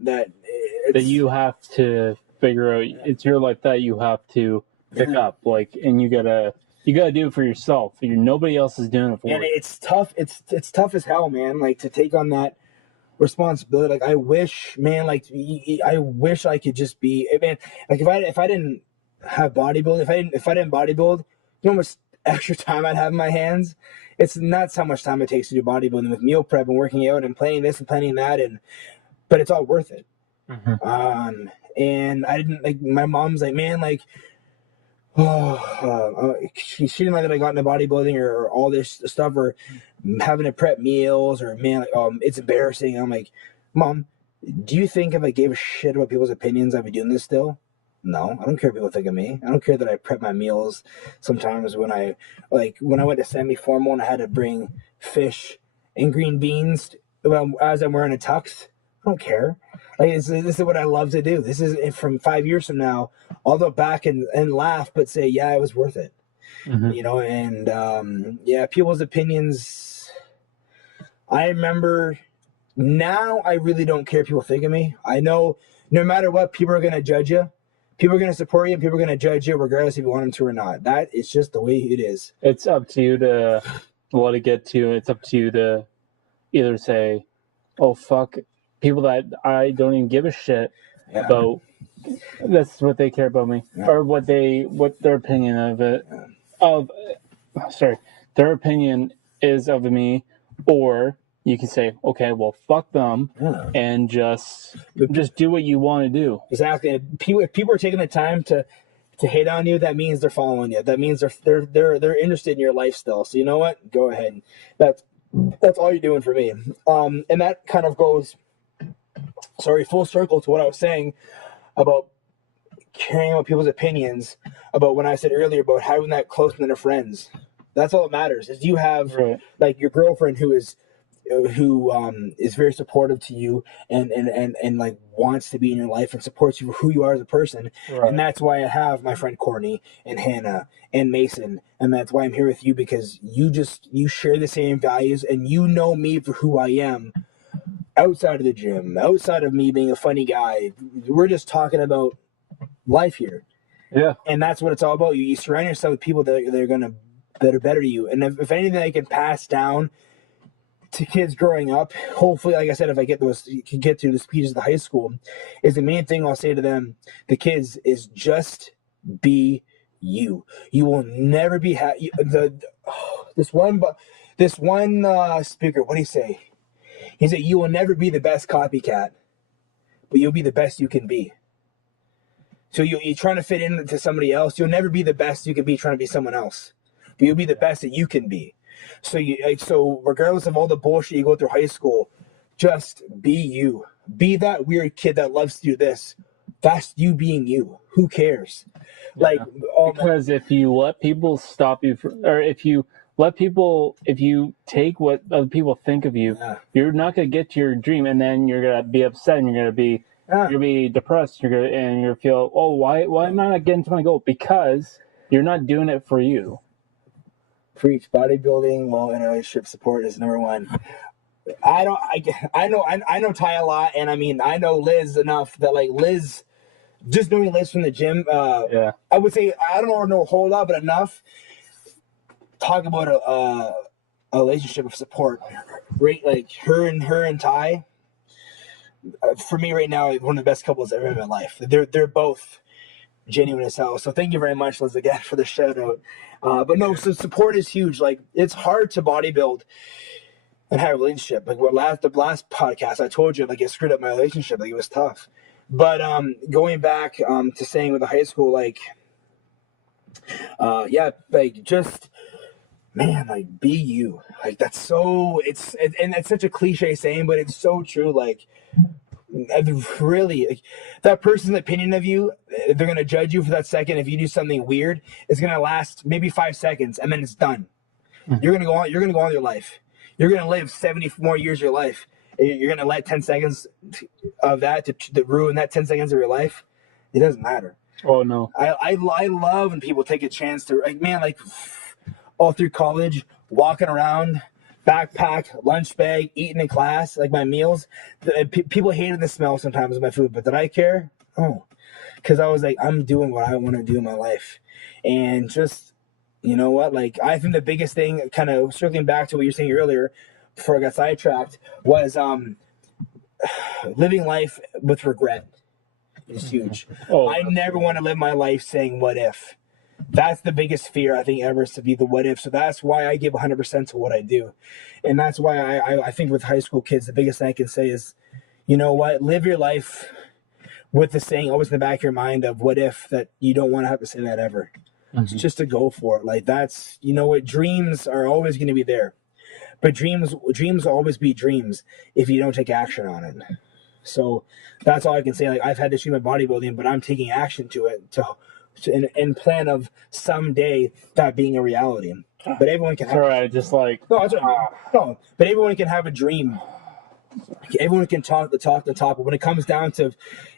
you have to figure out. It's your life that you have to pick up, like, and you gotta do it for yourself. Nobody else is doing it for you. And it's tough. It's tough as hell, man. Like to take on that responsibility. Like I wish, man. Like I wish I could just be, man. Like if I didn't have bodybuilding, if I didn't bodybuild, you know how much extra time I'd have in my hands. It's nuts how much time it takes to do bodybuilding with meal prep and working out and planning this and planning that, but it's all worth it. Mm-hmm. And I didn't, like, my mom's like, man, like, she didn't like that I got into bodybuilding or all this stuff or having to prep meals or, man, like, it's embarrassing. I'm like, Mom, Do you think if I gave a shit about people's opinions, I'd be doing this still? No, I don't care what people think of me. I don't care that I prep my meals. Sometimes when I went to semi-formal and I had to bring fish and green beans as I'm wearing a tux, I don't care. Like this is what I love to do. This is from 5 years from now. I'll look back and laugh, but say, yeah, it was worth it. Mm-hmm. And people's opinions. I remember. Now I really don't care if people think of me. I know no matter what, people are going to judge you. People are going to support you, and people are going to judge you regardless if you want them to or not. That is just the way it is. It's up to you to what to get to. It's up to you to either say, oh, fuck, people that I don't even give a shit about, that's what they care about me. Or what their opinion of it, their opinion is of me, or you can say, okay, well, fuck them, and just do what you want to do. Exactly. If people are taking the time to hate on you, that means they're following you. That means they're interested in your life still. So you know what? Go ahead. That's all you're doing for me. And that kind of goes, full circle to what I was saying about caring about people's opinions, about when I said earlier about having that close knit of friends. That's all that matters. Is you have like your girlfriend who is very supportive to you and like wants to be in your life and supports you for who you are as a person. And that's why I have my friend Courtney and Hannah and Mason, and that's why I'm here with you, because you share the same values and you know me for who I am outside of the gym, outside of me being a funny guy. We're just talking about life here. And that's what it's all about. You surround yourself with people that are better to you, and if anything I can pass down to kids growing up, hopefully, like I said, if I get through the speeches of the high school, is the main thing I'll say to them, the kids, is just be you. You will never be this one speaker. What did he say? He said, "You will never be the best copycat, but you'll be the best you can be." So you're trying to fit into somebody else. You'll never be the best you can be trying to be someone else, but you'll be the best that you can be. So regardless of all the bullshit you go through high school, just be you. Be that weird kid that loves to do this. That's you being you. Who cares? Because if you let people stop you if you take what other people think of you, you're not going to get to your dream, and then you're going to be upset, and you're going to be depressed. You're going to feel, oh, why am I not getting to my goal? Because you're not doing it for you. Preach. Bodybuilding while in a relationship support is number one. I know Ty a lot, and I mean I know Liz enough that like Liz, just knowing Liz from the gym, I would say I don't know a whole lot, but enough. Talk about a relationship of support, right? Like her and Ty, for me right now, one of the best couples I've ever met in my life. They're both genuine as hell. So thank you very much, Liz, again for the shout out. But no, so support is huge. Like it's hard to bodybuild and have a relationship. Like the last podcast I told you, like it screwed up my relationship. Like it was tough. But going back to saying with the high school, like just man, like be you. Like that's so and it's such a cliche saying, but it's so true. Like really, like, that person's opinion of you, they're gonna judge you for that second. If you do something weird, it's gonna last maybe 5 seconds and then it's done. You're gonna go on with your life. You're gonna live 70 more years of your life. You're gonna let 10 seconds of that to ruin that 10 seconds of your life. It doesn't matter. Oh no. I love when people take a chance to, like, man, like all through college, walking around, backpack, lunch bag, eating in class, like my meals. People hated the smell sometimes of my food, but did I care? Oh, because I was like, I'm doing what I want to do in my life. And just, you know what, like I think the biggest thing, kind of circling back to what you were saying earlier before I got sidetracked, was living life with regret is huge. I never want to live my life saying what if. That's the biggest fear I think ever, is to be the what if. So that's why I give 100% to what I do. And that's why I think with high school kids, the biggest thing I can say is, you know what, live your life with the saying always in the back of your mind of what if, that you don't want to have to say that ever. It's just to go for it. Like that's, you know what, dreams are always going to be there. But dreams will always be dreams if you don't take action on it. So that's all I can say. Like, I've had to stream my bodybuilding, but I'm taking action to it in plan of someday that being a reality. But everyone can have. Sorry, I just like. No, that's what I mean. No, but everyone can have a dream. Everyone can talk the talk. But when it comes down to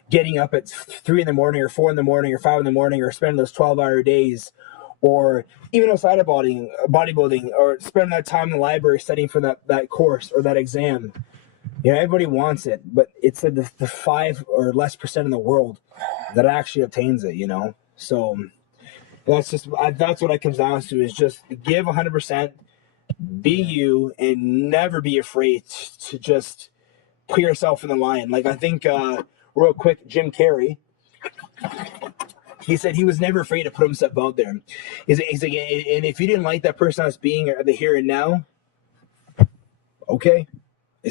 getting up at 3 a.m. or 4 a.m. or 5 a.m. or spending those 12-hour days, or even outside of bodybuilding, or spending that time in the library studying for that course or that exam, everybody wants it, but it's the 5 or less percent in the world that actually obtains it. So that's what it comes down to, is just give 100%, be you, and never be afraid to just put yourself in the line. Like, I think real quick, Jim Carrey, he said he was never afraid to put himself out there. He's like, and if you didn't like that person I was being at the here and now, okay.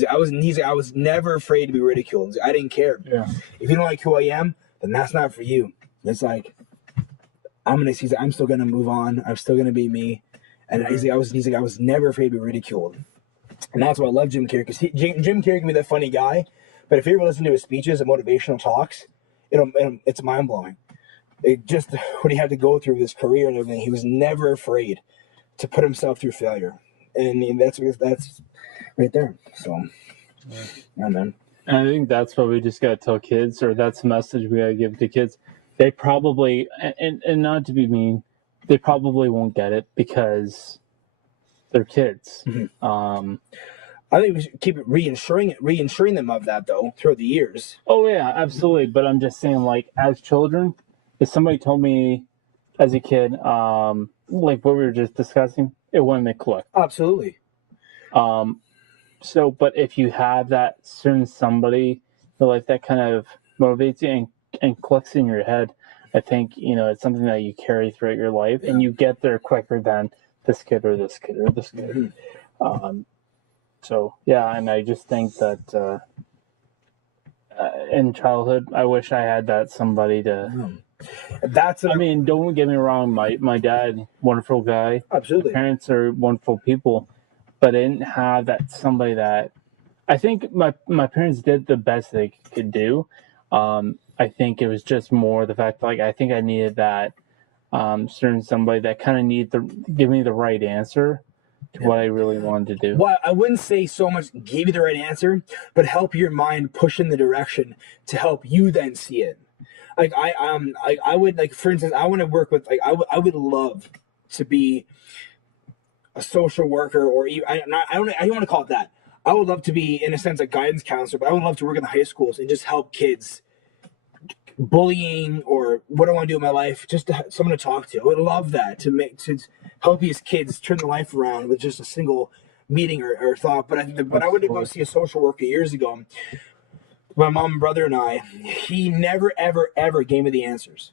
I was never afraid to be ridiculed. I didn't care. Yeah. If you don't like who I am, then that's not for you. It's like, I'm still gonna move on. I'm still gonna be me. And he's like, I was never afraid to be ridiculed. And that's why I love Jim Carrey, because Jim Carrey can be that funny guy, but if you ever listen to his speeches and motivational talks, it's mind blowing. Just what he had to go through with his career and everything. He was never afraid to put himself through failure, and that's right there. So, yeah, man. And I think that's what we just got to tell kids, or that's the message we got to give to kids. They probably, and not to be mean, they probably won't get it because they're kids. Mm-hmm. I think we should keep reassuring them of that, though, throughout the years. Oh yeah, absolutely. But I'm just saying, like, as children, if somebody told me as a kid, like what we were just discussing, it wouldn't click. Absolutely. So, but if you have that certain somebody, like, that kind of motivates you and clicks in your head, I think, it's something that you carry throughout your life, and you get there quicker than this kid or this kid or this kid. Mm-hmm. So, yeah, and I just think that in childhood, I wish I had that somebody to... I mean, don't get me wrong, my dad, wonderful guy. Absolutely. My parents are wonderful people, but I didn't have that somebody that... I think my parents did the best they could do. I think it was just more the fact that, like, I think I needed that certain somebody that kind of needed to give me the right answer to what I really wanted to do. Well, I wouldn't say so much give you the right answer, but help your mind push in the direction to help you then see it. Like, I would, like, for instance, I want to work with, like, I would love to be a social worker, or even, I don't want to call it that. I would love to be, in a sense, a guidance counselor, but I would love to work in the high schools and just help kids. Bullying, or what I want to do in my life, just to have someone to talk to. I would love that, to help these kids turn their life around with just a single meeting or thought. But when I went to go see a social worker years ago, my mom and brother and I, he never, ever, ever gave me the answers.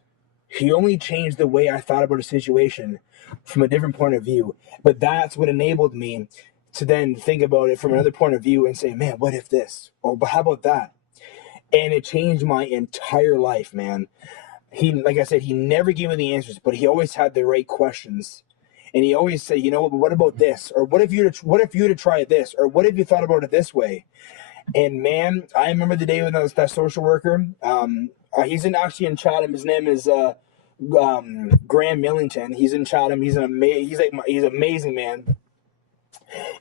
He only changed the way I thought about a situation from a different point of view. But that's what enabled me to then think about it from another point of view and say, man, what if this? Or, but how about that? And it changed my entire life, man. Like I said, he never gave me the answers, but he always had the right questions. And he always said, what about this? Or what if you to try this? Or what if you thought about it this way? And man, I remember the day when I was that social worker. He's actually in Chatham. His name is Graham Millington. He's in Chatham. He's an amazing man.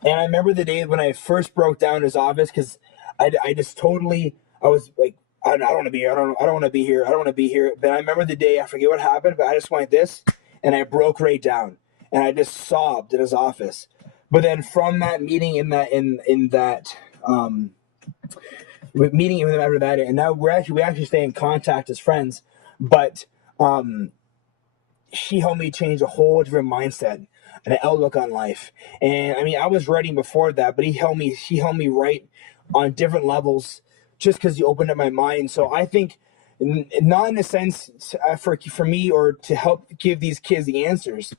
And I remember the day when I first broke down his office, because I just totally, I was like, I don't want to be here. I don't want to be here. I don't want to be here. But I remember the day, I forget what happened, but I just went this, and I broke right down, and I just sobbed in his office. But then from that meeting, meeting with him after that, and now we actually stay in contact as friends. But she helped me change a whole different mindset and an outlook on life. And I mean, I was writing before that, but he helped me write on different levels just because he opened up my mind. So I think, not in a sense for me or to help give these kids the answers,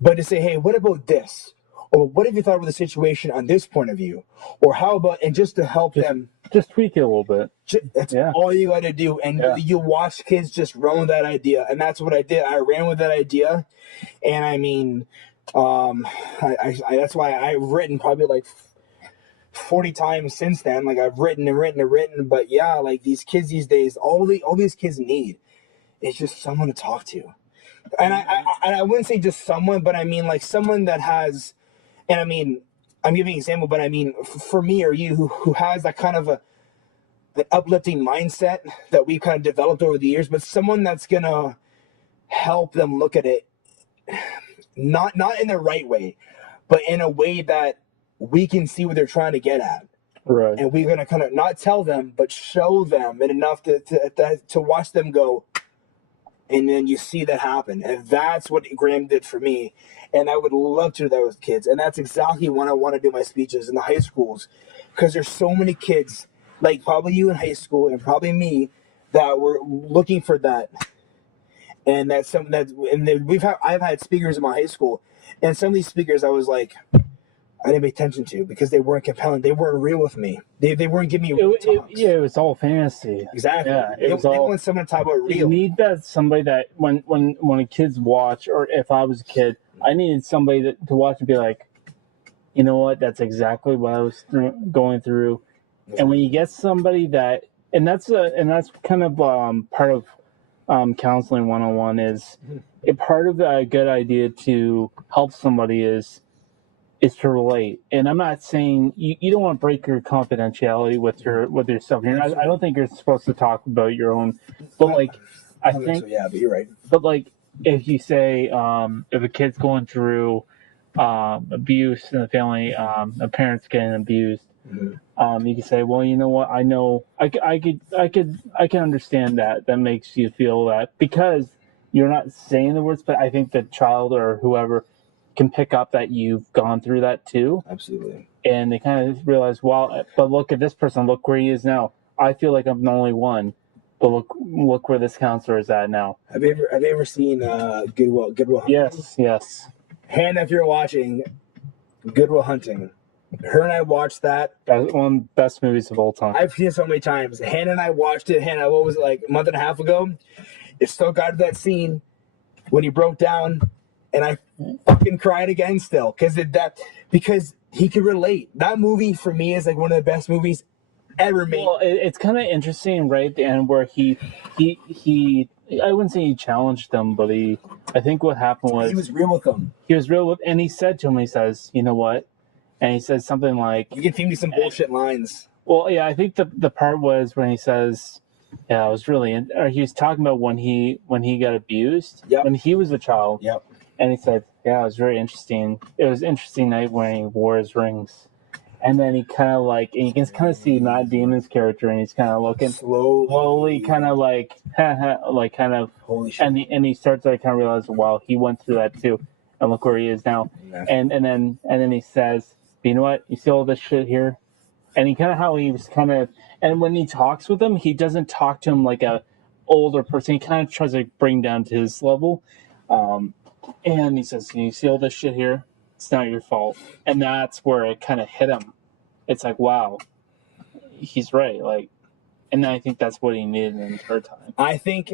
but to say, hey, what about this? Or what if you thought about the situation on this point of view? Or how about, and just to help them. Just tweak it a little bit. That's all you got to do. And you watch kids just run with that idea. And that's what I did. I ran with that idea. And I mean, that's why I've written probably like 40 times since then. Like I've written and written and written, but yeah, like these kids these days, all these kids need is just someone to talk to. And I wouldn't say just someone, but I mean like someone that has, and I mean, I'm giving an example, but I mean for me or you who has that kind of an uplifting mindset that we've kind of developed over the years, but someone that's gonna help them look at it not in the right way, but in a way that we can see what they're trying to get at. Right. And we're gonna kind of not tell them, but show them, and enough to watch them go. And then you see that happen. And that's what Graham did for me. And I would love to do that with kids. And that's exactly when I want to do my speeches in the high schools. Because there's so many kids, like probably you in high school and probably me, that were looking for that. And that's something that, and I've had speakers in my high school. And some of these speakers I was like, I didn't pay attention to because they weren't compelling. They weren't real with me. They weren't giving me real talks. It was all fantasy. Exactly. Yeah, they want someone to talk about real. You need that somebody that when a kids watch, or if I was a kid, I needed somebody to watch and be like, you know what, that's exactly what I was going through. Yeah. And when you get somebody that, and that's kind of part of counseling 101 is a part of a good idea to help somebody is to relate. And I'm not saying you don't want to break your confidentiality with yourself. I don't think you're supposed to talk about your own, but like I think so, yeah, but you're right. But like if you say if a kid's going through abuse in the family, a parent's getting abused, you can say, well, you know what, I know I can understand that makes you feel that, because you're not saying the words, but I think the child or whoever can pick up that you've gone through that too. Absolutely. And they kind of realize, well, but look at this person, look where he is now. I feel like I'm the only one, but look where this counselor is at now. Have you ever seen Good Will Hunting? Yes. Hannah, if you're watching, Good Will Hunting. Her and I watched that. That's one of the best movies of all time. I've seen it so many times. Hannah and I watched it. Hannah, what was it, like a month and a half ago? It still got to that scene when he broke down. And I fucking cried again still because he could relate. That movie for me is like one of the best movies ever made. Well, it's kind of interesting, right? At the end where he I wouldn't say he challenged them, but I think what happened was he was real with them. And he said to him, he says, you know what? And he says something like, you can feed me some bullshit lines. Well, yeah, I think the part was when he says, yeah, it was really, or he was talking about when he got abused, when he was a child. Yep. And he said, yeah, it was very interesting. It was an interesting night when he wore his rings. And then he kind of like, and you can kind of see Matt Damon's character, and he's kind of looking slowly kind of like, like kind of, holy shit. And he starts to like kind of realize, wow, he went through that too. And look where he is now. Yeah. And then he says, you know what? You see all this shit here? And he kind of, how he was kind of, and when he talks with him, he doesn't talk to him like a older person. He kind of tries to bring down to his level. And he says, you see all this shit here? It's not your fault. And that's where it kind of hit him. It's like, wow, he's right. Like, and I think that's what he needed in her time. I think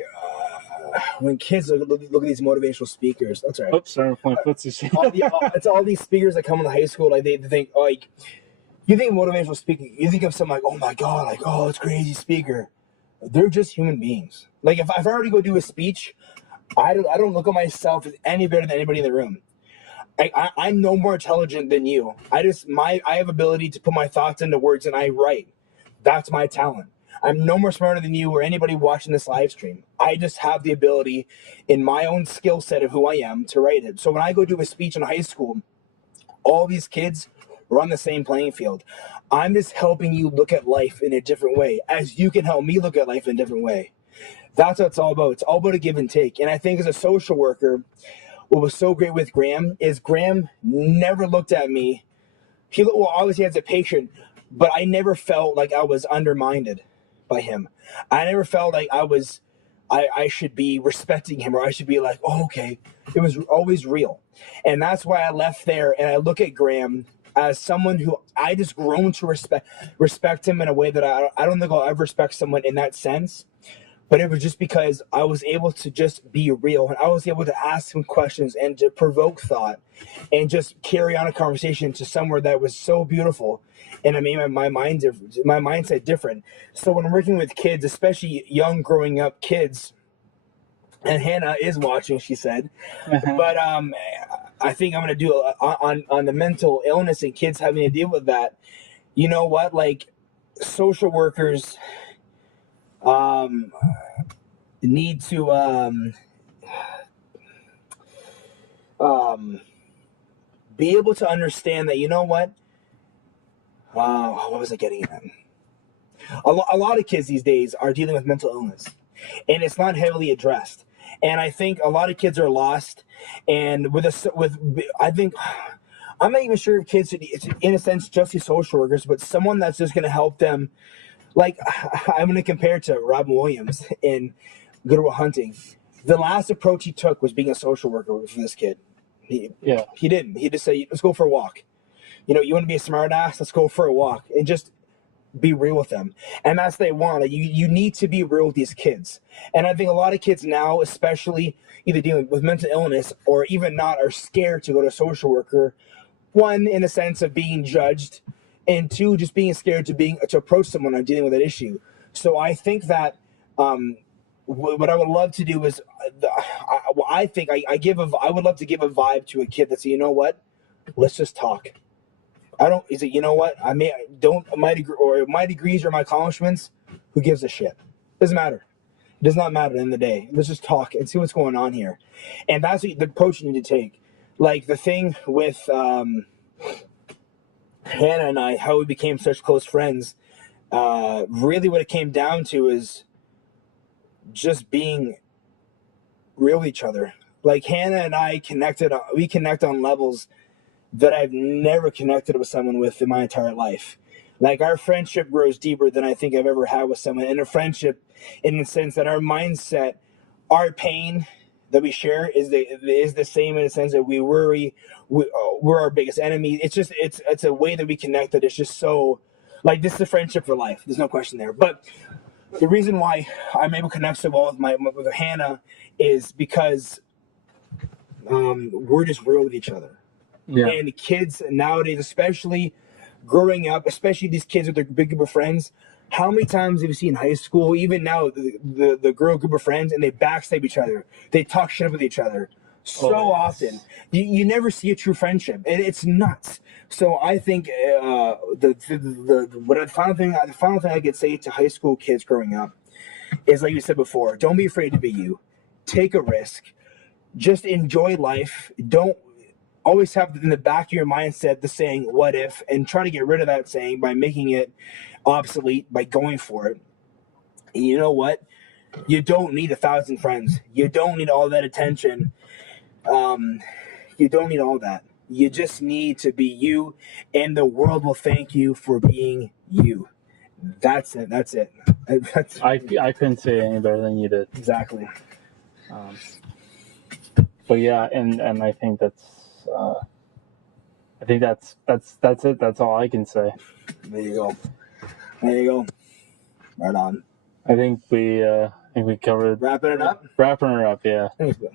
when kids look at these motivational speakers, that's right. Oops, sorry, playing footsie. It's all these speakers that come in high school. Like they think, like, you think motivational speaking, you think of something like, oh my god, like, oh, it's crazy speaker. They're just human beings. Like if I already go do a speech, I don't look at myself as any better than anybody in the room. I'm no more intelligent than you. I have ability to put my thoughts into words and I write. That's my talent. I'm no more smarter than you or anybody watching this live stream. I just have the ability in my own skill set of who I am to write it. So when I go do a speech in high school, all these kids are on the same playing field. I'm just helping you look at life in a different way, as you can help me look at life in a different way. That's what it's all about. It's all about a give and take. And I think as a social worker, what was so great with Graham is Graham never looked at me. Obviously as a patient, but I never felt like I was undermined by him. I never felt like I should be respecting him, or I should be like, oh, okay. It was always real. And that's why I left there and I look at Graham as someone who I just grown to respect him in a way that I don't think I'll ever respect someone in that sense. but it was just because I was able to just be real, and I was able to ask some questions and to provoke thought and just carry on a conversation to somewhere that was so beautiful. And I made my mindset different. So when I'm working with kids, especially young growing up kids, and Hannah is watching, she said, but I think I'm going to do on the mental illness and kids having to deal with that. You know what? Like, social workers need to be able to understand that, you know what? What was I getting at? A lot of kids these days are dealing with mental illness, and it's not heavily addressed. And I think a lot of kids are lost. And I think, I'm not even sure if kids should, in a sense, just be social workers, but someone that's just going to help them. Like, I'm going to compare it to Robin Williams in Good Will Hunting. The last approach he took was being a social worker for this kid. He didn't. He just said, let's go for a walk. You know, you want to be a smart ass? Let's go for a walk. And just be real with them. And that's what they want. Like, you need to be real with these kids. And I think a lot of kids now, especially either dealing with mental illness or even not, are scared to go to a social worker. One, in the sense of being judged, and two, just being scared to approach someone on dealing with that issue. So I think that what I would love to do is, I would love to give a vibe to a kid that say, you know what, let's just talk. You know what, my degrees or my accomplishments, who gives a shit? Doesn't matter. It does not matter at the end of the day. Let's just talk and see what's going on here. And that's the approach you need to take. Like the thing with Hannah and I, how we became such close friends, really what it came down to is just being real with each other. Like, Hannah and I we connect on levels that I've never connected with someone with in my entire life. Like, our friendship grows deeper than I think I've ever had with someone. And a friendship in the sense that our mindset, our pain that we share is the same, in the sense that we're our biggest enemy. It's a way that we connect that is just so, like, this is a friendship for life. There's no question there. But the reason why I'm able to connect so well with Hannah is because we're just real with each other. Yeah. And the kids nowadays, especially growing up, especially these kids with their big group of friends, how many times have you seen in high school, even now, the girl group of friends, and they backstab each other, they talk shit with each other so often. You never see a true friendship, and it's nuts. So I think the final thing I could say to high school kids growing up is, like you said before, don't be afraid to be you. Take a risk. Just enjoy life. Don't always have in the back of your mindset the saying, what if, and try to get rid of that saying by making it obsolete, by going for it. And you know what? You don't need 1,000 friends. You don't need all that attention. You don't need all that. You just need to be you, and the world will thank you for being you. That's it. I couldn't say it any better than you did. Exactly. But yeah, and I think that's it. That's all I can say. There you go. Right on. I think we covered wrapping it up. Yeah. Thanks, Bill.